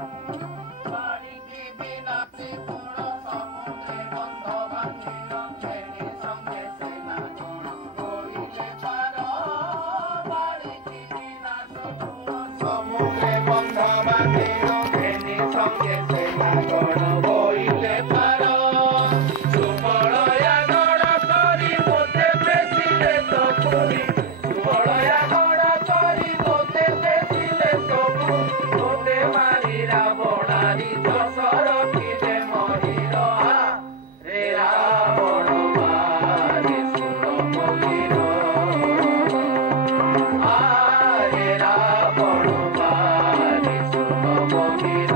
বাড়িটি বিলাতি গুণ সমুদ্রে বন্ধ ভাঙিল ফেরি সঙ্গে সেনা গণ বইলে পার বাড়িটি বিলাতি গুণ সমুদ্রে বন্ধ ভাঙিল ফেরি সঙ্গে সেনা গণ বইলে পার সুবলয়া গড় করি মধ্যে পেশিলে তো পুরি সুবলয়া গড় করি মধ্যে পেশিলে তো পুরি তোতে মারিরা বড়ারি দশরথীরে মরিল রে রাবণ মারে সুর মন্দির আরে রাবণ মারে সুর মন্দির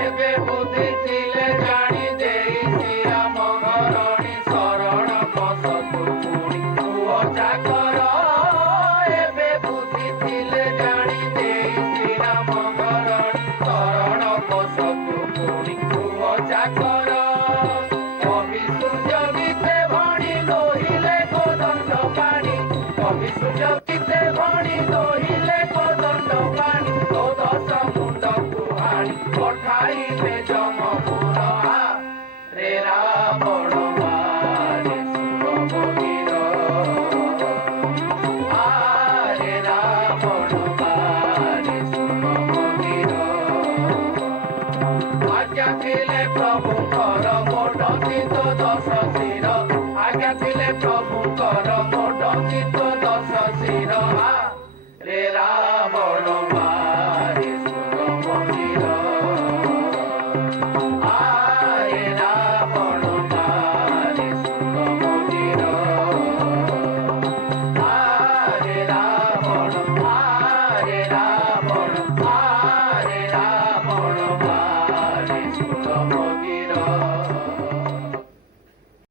ଏବେ ବୁଝିଥିଲେ ଜାଣି ଦେଇ ଶ୍ରୀରାମ ଘରଣୀ ଶରଣ ପଶତୁ ପୁଣି ପୁଅ ଚାକର ଏବେ ବୁଝିଥିଲେ ଜାଣି ଦେଇ ଶ୍ରୀରାମ ଘରଣୀ ଶରଣ ପଶତୁ ପୁଣି ପୁଅ ଚାକର କବି ସୂର୍ଯ୍ୟ ଗୀତେ ଭଣି ଲୋହିଲେ କୋଦଣ୍ଡ ପାଣି କବି ସୂର୍ଯ୍ୟ ଗୀତେ ଭଣି ଲୋହିଲେ କୋଦଣ୍ଡ ପାଣି ତୋ ଦଶ ମୁଣ୍ଡକୁ ହାଣି ପଠାଇବେ ଯମପୁର ରେ ରାବଣ ମାରେ ସୁର ମନ୍ଦିର ଆରେ ରାବଣ ମାରେ ସୁର ମନ୍ଦିର ଆଜ୍ଞା ଥିଲେ ପ୍ରଭୁ